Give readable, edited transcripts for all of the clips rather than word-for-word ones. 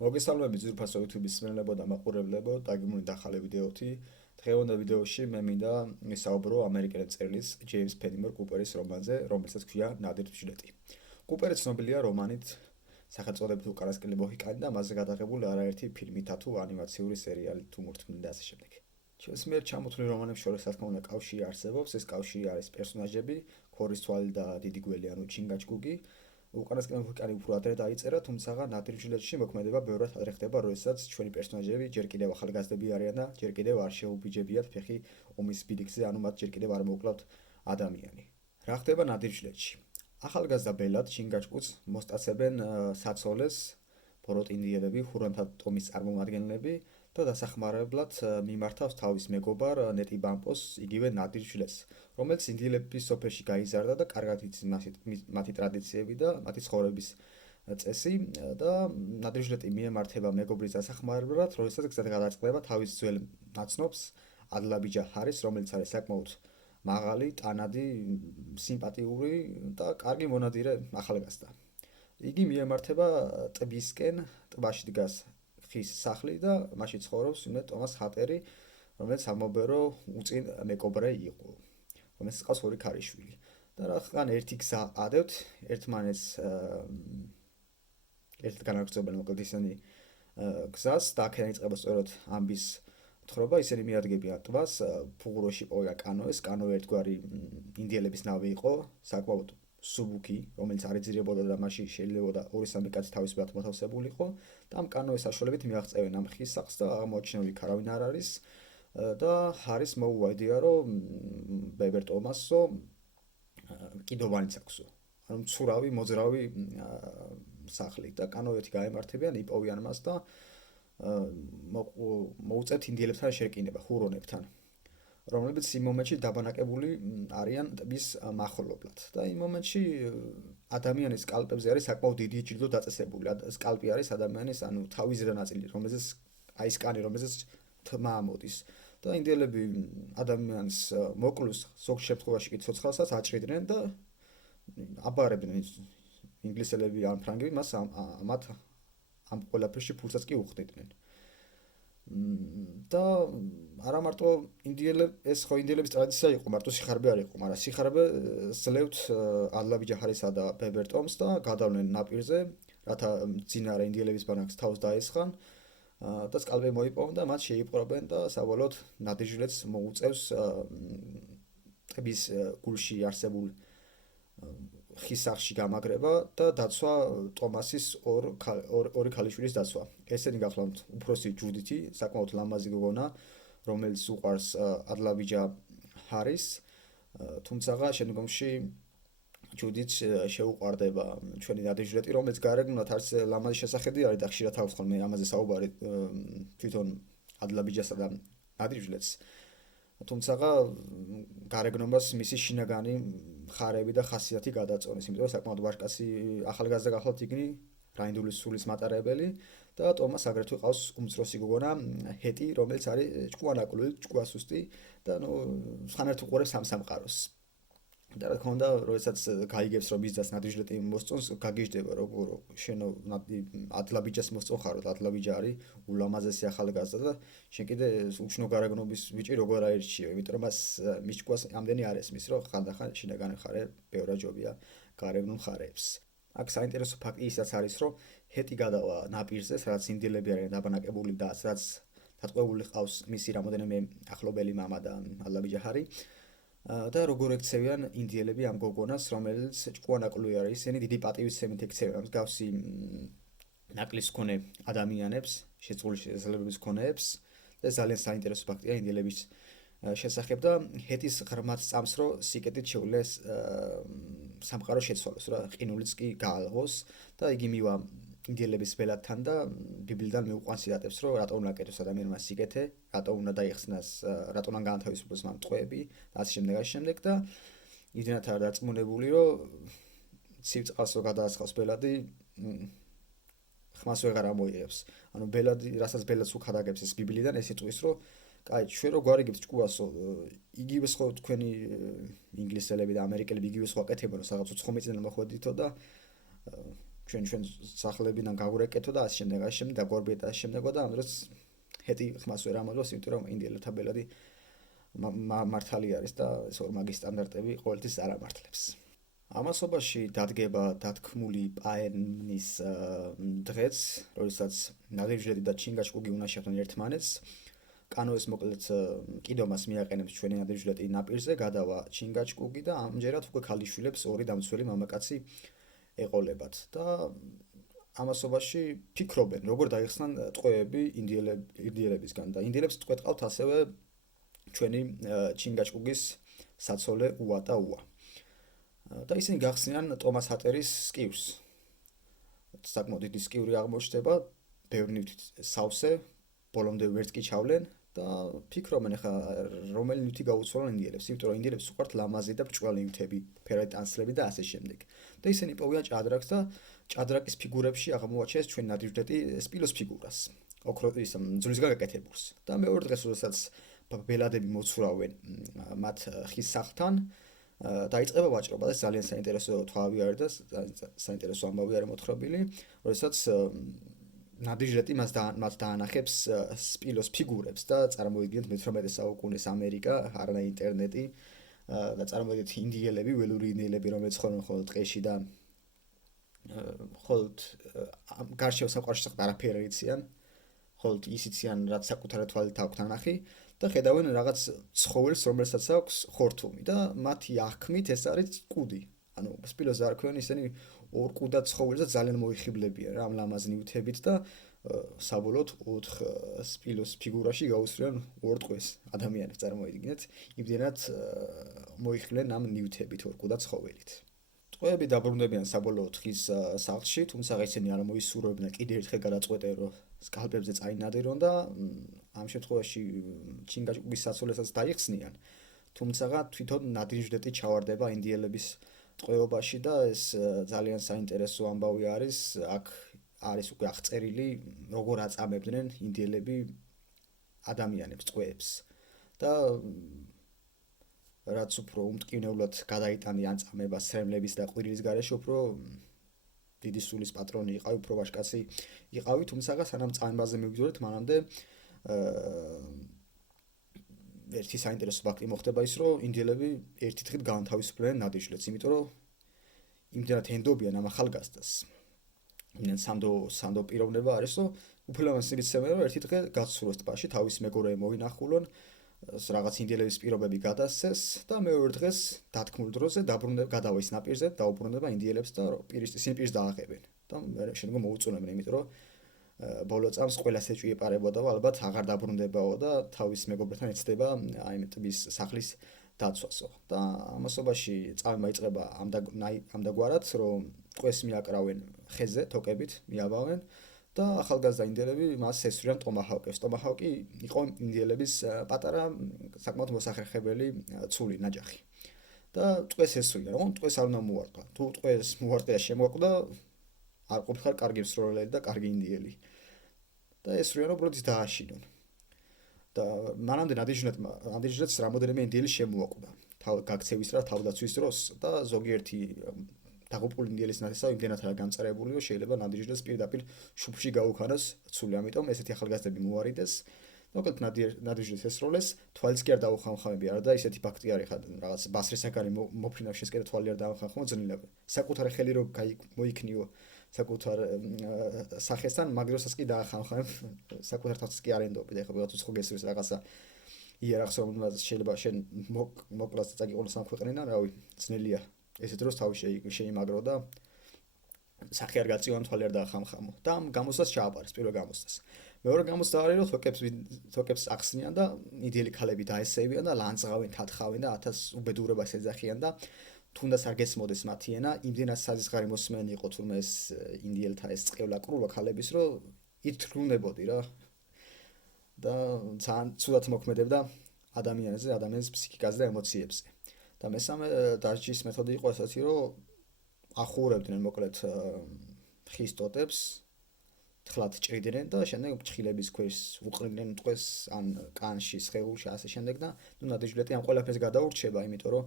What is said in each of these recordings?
მოგესალმებით ძვირფასო YouTube-ის მსმენელებო და მაყურებლებო, დაგემოვნეთ ახალი ვიდეოთი. დღევანდელ ვიდეოში მე მინდა ვისაუბრო ამერიკელი მწერლის ჯეიმს ფენიმორ კუპერის რომანზე, რომელსაც ქვია ნადირ ჯილეტი. კუპერი ცნობილია რომანით სახელწოდებით უკანასკნელი მოჰიკანი და მასზე გადაღებული არაერთი ფილმითა თუ ანიმაციური სერიალი თუ მულტფილმი და ასე შემდეგ. ჩემს მიერ ჩამოთვლილ რომანებს შორის რა თქმა უნდა კავშირი არსებობს, ეს კავშირი არის პერსონაჟები, ქორის თვალი და დიდი გველი ანუ ჩინგაჩგუგი. უკანასკნელი მოჰიკანი უფრო ადრე დაიწერა, თუმცა ნადირ ჯილეტში მოქმედება ბევრად ადრე ხდება, როდესაც ჩვენი პერსონაჟები ჯერ კიდევ ახალგაზრდები არიან და ჯერ კიდევ არ შეუბიჯებიათ ფეხი ომის ბილიკზე, ანუ მათ ჯერ კიდევ არ მოუკლავთ ადამიანი. რა ხდება ნადირ ჯილეტში? ახალგაზრდა ბელად ჩინგაჩგუს მოსტაცებენ საცოლეს ბოროტინდიელები, ჰურანთა ტომის წარმომადგენლები და დასახმარებლად მიმართავს თავის მეგობარ ნეტი ბამპოს, იგივე ნადირ ჯილეტს, რომელიც ინდიელების სოფელში გაიზარდა და კარგად იცის მათი ტრადიციები და მათი ცხოვრების წესი და ნადირ ჯილეტი მიემართება მეგობრის დასახმარებლად, როდესაც გზად გადაწყდება თავის ძველ ნაცნობს ადლაბიჯა ჰარის, რომელიც არის საკმაოდ მაღალი, ტანადი, სიმპათიური და კარგი მონადირე ახალგაზრდა. იგი მიემართება ტბისკენ, ტბაში დგას ხის სახლი და მასში ცხოვრობს ტომას ჰატერი, რომელიც ამობერო უწინ მეკობრე იყო, რომელსაც ჰყავს ორი ქალიშვილი. და რადგან ერთი გზა ადევთ ერთმანეთს ერთად განაგრძობენ მოკლედ ისინი გზას და აქედან იწყება სწორედ ამბის თხრობა, ისინი მიადგებიან ტბას, ფუღუროში პოვიან კანოეს, კანოე ერთგვარი ინდიელების ნავი იყო, საკმაოდ სუბუქი, რომელიც არ იძირებოდა და მასში შეიძლებოდა 2-3 კაცი თავისუფლად მოთავსებულიყო და ამ კანოეს საშუალებით მიაღწევენ ამ ხის სახლს და აღმოაჩინული ქარავინ არ არის და ჰარის მოუვა იდეა, რომ ბებერ ტომასო კიდობანიც აქვსო. ანუ მცურავი, მოძრავი სახლი და კანოეთი გაემართებიან, იპოვიან მას და მოუწევთ ინდიელებთან შერკინება, ჰურონებთან, რომლებიც იმ მომენტში დაბანაკებული არიან ტბის მახლობლად. და იმ მომენტში ადამიანის სკალპებზე არის საკმაოდ დიდი ჯილდო დაწესებული. სკალპი არის ადამიანის, ანუ თავის ზედა ნაწილი, რომელზეც აი ეს კანი, რომელზეც თმა მოდის. და ინდიელები ადამიანს მოკლუს, ზოგ შემთხვევაში კი ცოცხალსაც აჭრიდნენ და აბარებდნენ ინგლისელები ან ფრანგები მას ამ ყველაფერში ფულსაც კი უხდიდნენ. და არა მარტო ეს ხო ინდიელების ტრადიცია იყო, მარტო სიხარბე არ იყო, მაგრამ სიხარბე ძლევთ ადლაბიჯა ჰარისა და ბებერ ტომს და გადავლენ ნაპირზე, რათა მძინარე ინდიელების ბანაკს თავს დაესხან და სკალპი მოიპოვონ და მათ შეიპყრობენ და საბოლოოდ ნადირ ჯილეტს მოუწევს ტბის გულში არსებულ ხის სახლში გამაგრება და დაცვა ტომასის ორი ქალიშვილის დაცვა. ესენი გახლავთ უფროსი ჯუდითი, საკმაოდ ლამაზი გოგონა, რომელიც უყვარს ადლაბიჯა ჰარის, თუმცა შემდგომში ჯუდით შეუყვარდება ჩვენი ნადირ ჯილეტი, რომელიც გარეგნულად არც ლამაზი შესახედი არის და ხშირად აქვს ხოლმე ამაზე საუბარი თვითონ ადლაბიჯასა და ნადირ ჯილეტს. თუმცა გარეგნობას მისი შინაგანი ხარები და ხასიათი გადაწონეს, იმიტომ რომ საკმაოდ ვაჟკაცი ახალგაზრდა გახლავთ იგი, რაინდულის სულის მატარებელი და ტომას აგრეთვე ყავს უმცროსი გოგონა ჰეტი, რომელიც არის ჭკვიანაკლული, ჭკვიასუსტი და სხვანაირად უყურებს ამ სამყაროს. და რა თქმა უნდა, როდესაც გაიგებს, რომ ის დას ნადირ ჯილეტი მოსწონს, გაგიჟდება, როგორ შენ ადლაბიჯას მოსწონხარო და ადლაბიჯა არის ულამაზესი ახალგაზრდა და შენ კიდე უჩნო გარეგნობის ბიჭი როგორ აირჩიო, იმიტომ რომ მას მის ჭკვას ამდენი არ ესმის, რომ ხანდახან შინაგანი ხარე ბევრად ჯობია გარეგნულ ხარეებს. აქ საინტერესო ფაქტი ისაც არის, რომ ჰეტი გადავა ნაპირზე, სადაც ინდიელები არიან დაბანაკებული და სადაც დატყვევული ყავს მისი რამოდენიმე ახლობელი მამა და ადლაბიჯა ჰარი. და როგორ ექცევიან ინდიელები ამ გოგონას, რომელიც ჭკვიანაკლული არის, ისინი დიდი პატივისცემით ექცევიან მსგავსი ნაკლის მქონე ადამიანებს, შეწყვილ შესაძლებლობის მქონეებს და ძალიან საინტერესო ფაქტია ინდიელების შესახებ და ჰეტის ღრმად სწამს, რომ სიკეთით შეუძლია სამყარო შეცვალოს, რა ყინულიც კი გაალღოს და იგი მივა ინდიელების ბელადთან და ბიბლიდან მიუყვანს ირატებს, რომ რატომ უნდა აკეთოს ადამიანმა სიკეთე, რატომ უნდა დაიხსნას, რატომ უნდა გაანთავისუფლოს მან ტყვეები და ასე შემდეგ და იმდენად არ დარწმუნებული, რომ ცივ წყალს რო გადაასხავს ბელადი, ხმას ვეღარ ამოიღებს. ანუ ბელადი, რასაც ბელადს უხადაგებს ეს ბიბლიდან, ეს იტყვის, რომ კაი, ჩვენ რო გვარიგებთ ჭკუასო, იგივე სხვა თქვენი ინგლისელები და ამერიკელები იგივე სხვა აკეთებენ, რომ რაღაც უცხო მიწიდან მოხვედრითო და ჩვენ სახლებიდან გავურეკეთო და ასე შემდეგ დაგორბეთ და ასე შემდეგო და ამ დროს ჰეტი ხმას ვერ ამალოს, იმიტომ რომ ინდიელთა ბელადი მართალი არის და ეს ორმაგი სტანდარტები ყოველთვის არ ამართლებს. ამასობაში დადგება დათქმული პაენის დღეც, როდესაც ნადირჟედი და ჩინგაჩკუგი უნაშიახდნენ ერთმანეთს. კანოეს მოკლედ კიდომას მიაყენებს ჩვენი ნადირჟედი ნაპირზე, გადავა ჩინგაჩკუგი და ამჯერად უკვე ქალიშვილებს ორი დამცველი მამაკაცი ეყოლებათ და ამასობაში ფიქრობენ, როგორ დაიხსნან ტყვეები ინდიელებისგან და ინდიელებს ტყვეთყავთ ასევე ჩვენი ჩინგაჩკუგის საცოლე უა და უა. და ისინი გახსნიან ტომას ჰატერის სკივს. საკმაოდ დიდი სკივრი აღმოჩნდება, ბევრი ნივთით სავსე, ბოლომდე ვერც კი ჩავლენ და ფიქრობენ ახლა რომელი ნივთი გაუცვალონ ინდიელებს, იმიტომ რომ ინდიელებს უყვართ ლამაზი და ბრჭყველი ნივთები, ფერადი ტანსლები და ასე შემდეგ. და ისინი პოვიან ჭადრაკს და ჭადრაკის ფიგურებში აღმოაჩენს ჩვენი ნადირჟედი სპილოს ფიგურას, ოქროს ძვლისგან გაკეთებულს. და მეორე დღეს, როდესაც ბელადები მოცურავენ მათ ხის სახლთან, დაიწყება ვაჭრობა და ძალიან საინტერესო თვავი არის და საინტერესო ამბავი არის მოთხრობილი, როდესაც ნადირჟეტი მათ დაანახებს სპილოს ფიგურებს და წარმოიდგინეთ მე-18 საუკუნის ამერიკა, არანა ინტერნეტი და წარმოიდგინეთ ინდიელები, ველური ინდიელები, რომელიც ხონენ ხოლმე ტყეში და ხოლმე გარშემო საყვარში არაფერი არ იციან, ხოლმე ის იციან, რაც საკუთარი თვალით აქვთ ნახი და ხედავენ რაღაც ცხოველს, რომელსაც აქვს ხორთუმი და მათი აღქმით ეს არის კუდი. ანუ სპილოს არ ქვენ ისინი ორ კუდად ცხოველს და ძალიან მოიხიბლებიან რა ამ ლამაზ ნივთებით და საბოლოოდ 4 სპილოს ფიგურაში გაუსწრიან ორ ტყვეს ადამიანებს წარმოიდგინეთ, იმდენად მოიხიბლენ ამ ნივთებით ორ კუდად ცხოველით. ტყვეები დაბრუნდებიან საბოლოოდ ხის სახლში, თუმცა ისინი არ მოისურვებენ და კიდე ერთხელ გადაწყვეტენ რომ სკალპებზე წაინადირონ და ამ შემთხვევაში ჩინგაჩკუგის საცოლესაც დაიხსნიან, თუმცა თვითონ ნადირჟედი ჩავარდება ინდიელების ტყვეობაში და ეს ძალიან საინტერესო ამბავი არის. აქ არის უკვე აღწერილი, როგორ აწამებდნენ ინდიელები ადამიანებს ტყვეებს და რაც უფრო უმტკივნეულად გადაიტანიან წამებას სრემლების და ყვირილის გარეშე, უფრო დიდი სულის პატრონი იყავი, უფრო ვაჟკაცი იყავი, თუმცა სანამ წამებაზე მივიდოდეთ, მანამდე ერთი საინტერესო ფაქტი მოხდება ის, რომ ინდიელები ერთი დღით გაანთავისუფლდნენ ნადირჟედს, იმიტომ რომ იმდენად ენდობიან ამ ახალგაზრდას. იმდენ სანდო პიროვნება არის, რომ უფლებამოსილს იცემენ, რომ ერთი დღე გაცურვეს ტბაში, თავის მეგობრები მოინახულონ, რაღაც ინდიელების პირობები გადასცეს და მეორე დღეს დათქმულ დროზე გადავა ის ნაპირზე, დაუბრუნდება ინდიელებს და ისინი პირს დააღებენ და შემდგომ მოუწონებენ, იმიტომ რომ ბოლო წამს ყველას ეჭვი ეპარებოდა და ალბათ აღარ დაბრუნდებაო და თავის მეგობრებთან ეცდება აი ტბის სახლის დაცვასო. და ამასობაში წამება იწყება ამდაგვარად, რომ ტყვეს მიაკრავენ ხეზე, თოკებით მიაბავენ და ახალგაზრდა ინდიელები მას ესვრიან ტომაჰავკებს. ტომაჰავკი იყო ინდიელების პატარა, საკმაოდ მოსახერხებელი ცული, ნაჯახი. და ტყვეს ესვრიან, რომ ტყვეს არ უნდა მოარტყა. თუ ტყვეს მოარტყა შემოაკვდა, არ ყოფილიყარ კარგი მსროლელი და კარგი ინდიელი. და ესვრიან, რომ ბროდის დააშინონ. და მანამდე ნადირჟედს რამოდენიმე ინდიელი შემოაკვდა. გაქცევის რა თავდაცვის დროს და ზოგიერთი დაღუპული ინდიელის ნათესავი იმდენად არა გამწარებული, რომ შეიძლება ნადირჟედს პირდაპირ შუბში გაუქანოს ცული, ამიტომ ესეთი ახალგაზრდები მოარიდეს. მოკლედ ნადირჟედის ესროლეს, თვალიც კი არ დაუხამხამები არა და ისეთი ფაქტი არის ხა რაღაც ბასრისაგანი მოფრინავს შესკერა თვალი არ დაუხამხამო ძნელა. საკუთარი ხელი რო მოიქნიო საკუთარ სახესთან, მაგდროსაც კი დაახამხამებ, საკუთარ თავს კი არ ენდობი და ეხლა ვიღაც უცხო გესვრის რაღაცა იერარქს რომელსაც შეიძლება შენ მოკლას და წაგიყოლოს ამ ქვეყნიდან, რავი, ძნელია. ესეთ დროს თავი შეიმაგრო და სახე არ გაწიონ, თვალი არ დაახამხამო და ამ გამოსას ჩააბარეს პირველ გამოსას. მეორე გამოსა არის რომ თოკებს ახსნიან და ინდიელი ქალები დაესწევიან და ლანძღავენ, თათხავენ და 1000 უბედურებას ეძახიან და თუნდაც არ გესმოდეს მათი ენა, იმდენად საზღარი მოსმენი იყო თურმე ეს ინდიელთა ეს წყევლა კრულა ქალების, რომ ითრუნებოდი რა. და ძალიან ცუდად მოქმედებდა ადამიანის ფსიქიკაზე და ემოციებზე. და მესამე დასჯის მეთოდი იყო ესეთი, რომ ახურებდნენ მოკლედ ხის ტოტებს, თხლად ჭრიდნენ და შემდეგ ჭხილების ქვეშ უყრიდნენ ტყვეს ან კანში, სხეულში, ასე შემდეგ და ნადირჟედი ამ ყველაფერს გადაურჩება, იმიტომ რომ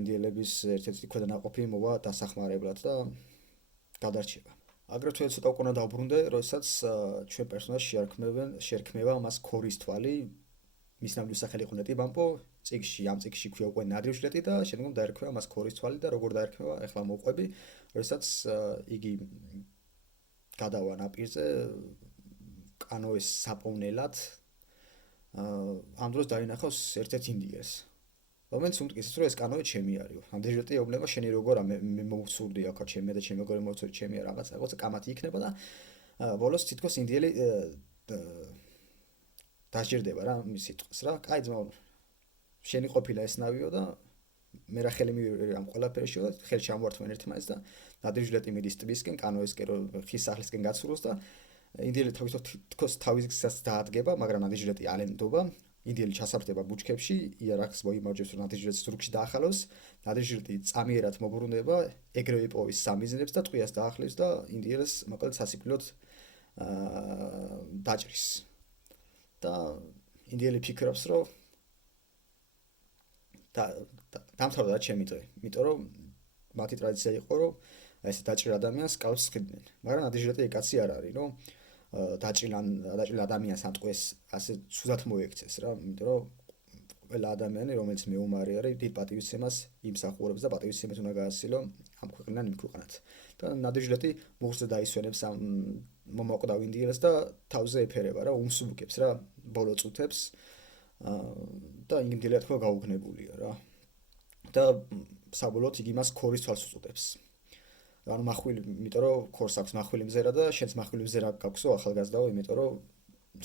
ინდიელების ერთ-ერთი ქვედანაყოფი მოვა დასახმარებლად და გადარჩება. აგრეთვე ცოტა უკვე უნდა დავბრუნდე, როდესაც ჩვენ პერსონაჟს შეერქმევა მას ქორის თვალი, მის ნამდვილ სახელი იყო ნეტი ბამპო, ამ წიგნში ქვია უკვე ნადირჟლეტი და შემდგომ დაერქმევა მას ქორის თვალი და როგორ დაერქმევა, ეხლა მოვყვები, როდესაც იგი გადავა ნაპირზე კანოეს საპოვნელად, ამ დროს დაინახავს ერთ-ერთ ინდიელს. რომელიც უმტკიცეს, რომ ეს კანოე ჩემი არისო. ნადირჟლეტი ეუბნება, შენი როგორ მე მოვსურდი აქ ჩემი და ჩემი მეგობარი მოვსურდი ჩემი რაღაცა კამათი იქნება და ბოლოს თითქოს ინდიელი დაჭირდება რა მის სიტყვას რა. კაი ძმაო, შენი ყოფილა ეს ნავიო და მე რა ხელი მივიღე ამ ყველაფერში და ხელში ამოვართმენ ერთმანეთს და ნადირჟლეტი მიდის ტბისკენ, კანოისკენ რო ხის სახლისკენ გაცუროს და ინდიელი თითქოს თავის გზას დაადგება, მაგრამ ნადირჟლეტი ალენდობა. ინდიელი ჩასაფრდება ბუჩქებში, იარაღს მოიმარჯვებს, რომ ნადირჟლეტს ზურგში დაახალოს. ნადირჟლეტი წამიერად მოbrunდება, ეგრევე იპოვის სამიზნებს და ტყვიას დაახლებს და ინდიელს მოკლედ სასიკვდილოდ დაჭრის. და ინდიელი ფიქრობს, რომ დამთავრდა ჩემი დღე, იმიტომ რომ მათი ტრადიცია იყო, რომ ესე დაჭრილ ადამიანს კალს ხიდნენ. მაგრამ ნადირჟლეტი კაცი არ არის, რომ დაჭრილ ადამიანს ამ ტყვეს ასე სუზად მოექცეს რა, იმიტომ რომ ყველა ადამიანი, რომელიც მეომარი არის, დიდ პატივისცემას იმსახურებს და პატივისცემით უნდა გაასცილო ამ ქვეყნიდან იმ ქვეყანად. და ნადირჟლეტი მუხზე დაისვენებს ამ მომაკვდავ ინდიელს და თავზე ეფერება რა, უმსუბუქებს რა ბოლო წუთებს და ინდიელი რა თქმა გაუგნებულია რა. და საბოლოოდ იგი მას ქორის თვალს უწოდებს. ანუ მახვილი, იმიტომ რომ ქორს აქვს მახვილი მზერა და შენც მახვილი მზერა გაქვსო ახალგაზრდაო, იმიტომ რომ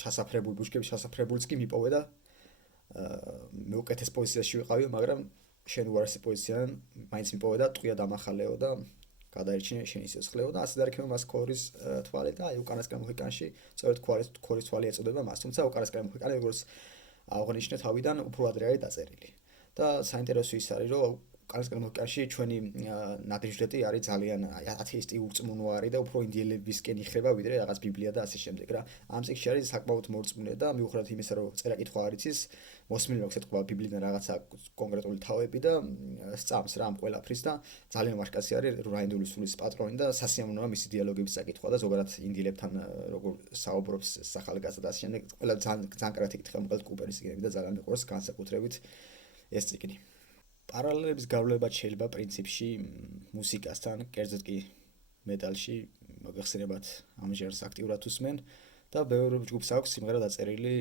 ჩასაფრებული ბუჩქების ჩასაფრებულიც კი მიპოვე და მე უკეთეს პოზიციაში ვიყავი, მაგრამ შენ უარესი პოზიციიდან მაინც მიპოვე და ტყვია დამახალეო და გადაერჩინე შენი სიცხლეო და ასე დაერქვა მას ქორის თვალი და აი უკანასკნელ მოჰიკანში სწორედ ქორის თვალი ეწოდება მას, თუმცა უკანასკნელ მოჰიკანი როგორც აღნიშნე თავიდან უფრო ადრე არის დაწერილი. და საინტერესო ის არის, რომ უკანასკნელ მოჰიკანში ჩვენი ნადირჟლეტი არის ძალიან ათეისტი ურწმუნო არის და უფრო ინდიელებისკენ იხება ვიდრე რაღაც ბიბლია და ასე შემდეგ რა. ამ წიგნში არის საკმაოდ მორწმუნე და მიუხედავად იმისა, რომ წერა-კითხვა არ იცის, მოსმენილი აქვს ეთქვა ბიბლიდან რაღაცა კონკრეტული თავები და სწამს რა ამ ყველაფრის და ძალიან ვაჟკაცი არის რაინდული სულის პატრონი და სასიამოვნოა მისი დიალოგების საკითხვა და ზოგადად ინდიელებთან როგორ საუბრობს სახალგაზრდა და ასე შემდეგ. ყველა ძალიან კარგად იკითხება მოკლედ კუპერის წიგნები და ძალიან მიყვარს განსაკუთრებით ეს წიგნი. პარალელების გავლება შეიძლება პრინციპში მუსიკასთან, კერძოდ კი მეტალში, მოგეხსენებათ ამ ჟანრს აქტიურად უსმენ და ბევრ ჯგუფს აქვს სიმღერა დაწერილი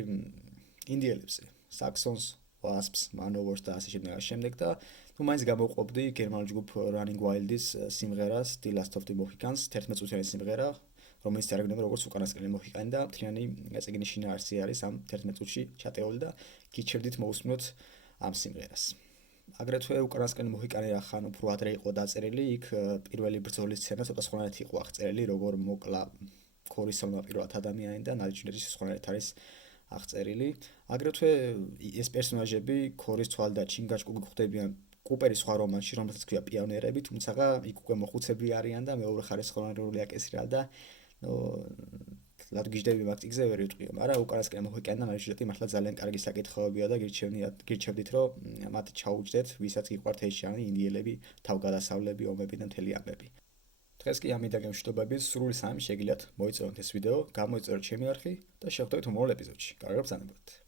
ინდიელებზე, Saxons, Wasps, Manowars და ასე შემდეგ და თუ მაინც გამოვყოფდი გერმანულ ჯგუფ Running Wild-ის სიმღერას The Last of the Mohicans, 11 წუთიანი სიმღერა, რომელიც თარგმნილია როგორც უკანასკნელი მოჰიკანი და მთლიანი წიგნის შინაარსი არის ამ 11 წუთში ჩატეული და გიჩერდით მოусმინოთ ამ სიმღერას. აგრეთვე უკანასკნელი მოჰიკანი ახან უფრო ადრე იყო დაწერილი, იქ პირველი ბრძოლის სცენა ცოტა სხვანაირად იყო აღწერილი, როგორ მოკლა ქორისელმა პირველად ადამიანი და ნადირჟლეტი სხვანაირად არის აღწერილი. აგრეთვე ეს პერსონაჟები ქორის თვალ და ჩინგაჩკუგი ხვდებიან კუპერის სხვა რომანში, რომელსაც ქვია პიონერები, თუმცა იქ უკვე მოხუცები არიან და მეორე ხარისხოვანი აკესრიალ და ლადგიჟდები მაგ წიგზე ვერ ვიტყვიო, მაგრამ უკანასკნელი მოჰიკანი და ნადირჟლეტი მართლა ძალიან კარგი საკითხავებია და გირჩევდით, რომ მათ ჩაუჯდეთ, ვისაც გიყვართ ეს ჟანრი, ინდიელები, თავგადასავლები, ომები და მთელი ამბები. დღეს კი ამით დაგემშვიდობებით, სრული სამი შეგიძლიათ მოიწონოთ ეს ვიდეო, გამოიწეროთ ჩემი არხი და შევხვდებით მომავალ ეპიზოდში. კარგად ბრძანებოდეთ.